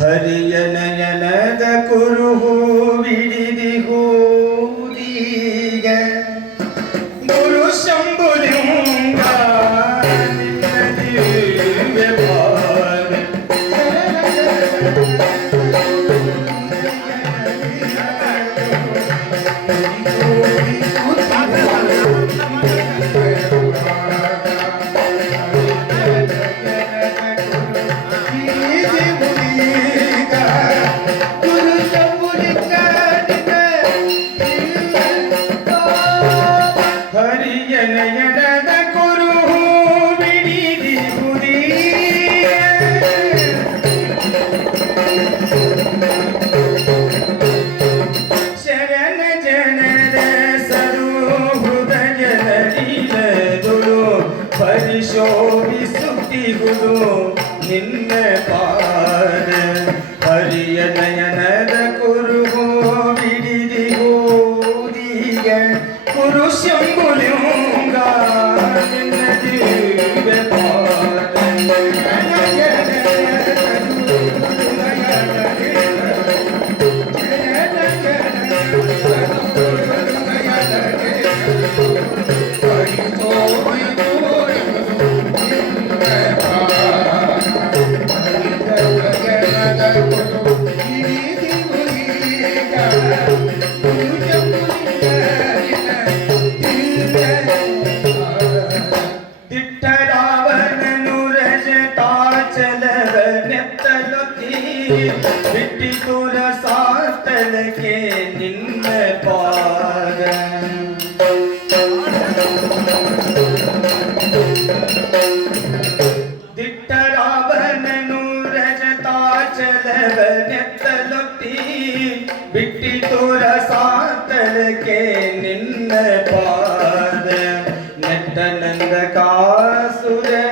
ಹರಿಯ ನಯನದ ಕುರುಹೂ ಬಿಡಿ നിന്ന പാദ നെട്ടനന്ദ കാസുര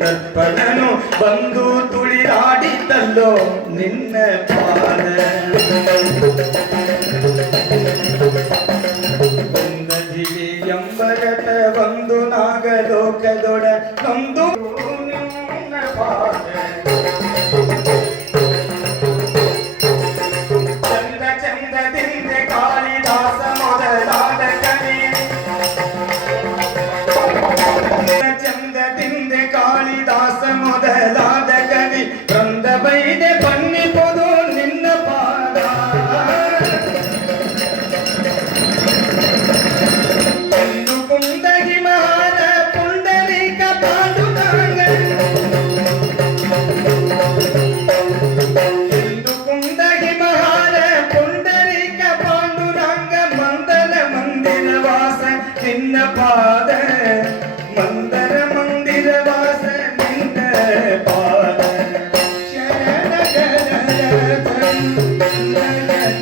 ಬಂದು ತುಳಿದಾಡಿದ್ದಲ್ಲೋ ನಿನ್ನ ಪಾದ ಜಿ ಎಂಬರತ ಒಂದು ನಾಗಲೋಕದೊಡ ನಂದು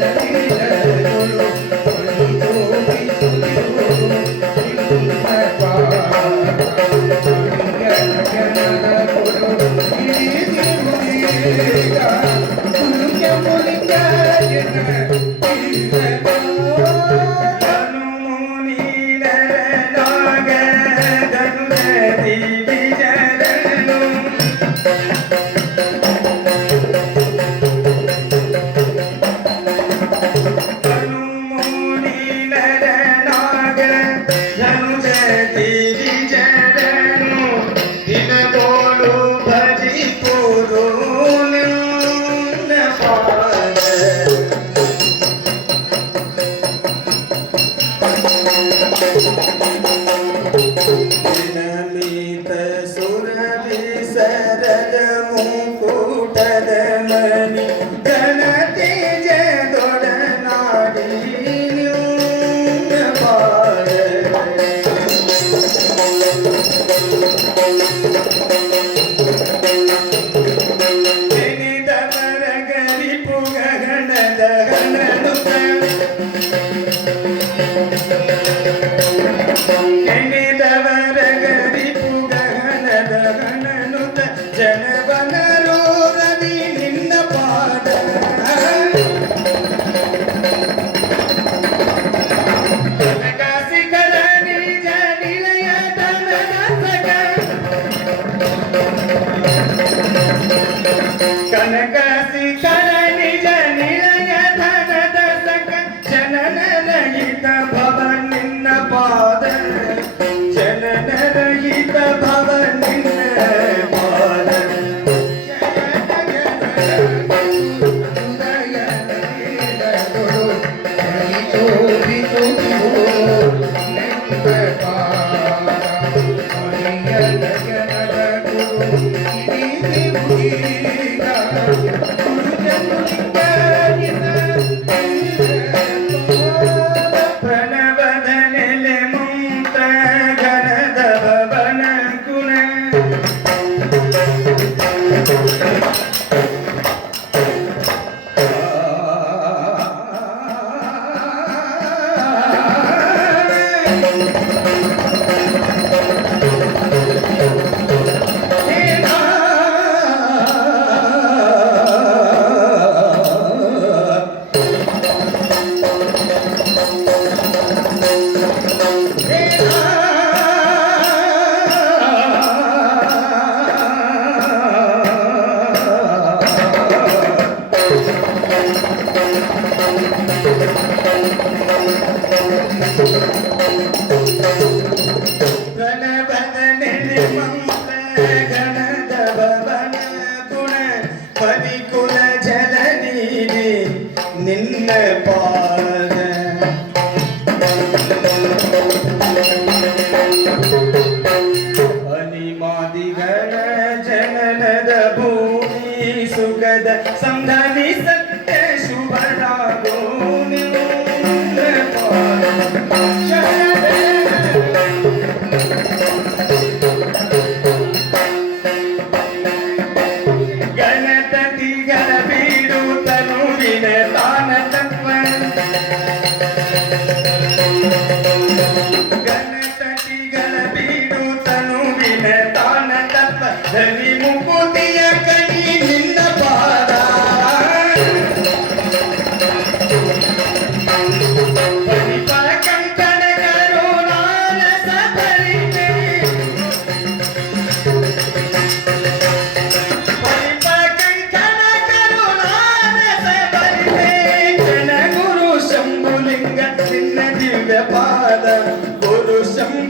Yeah, yeah, yeah. thank you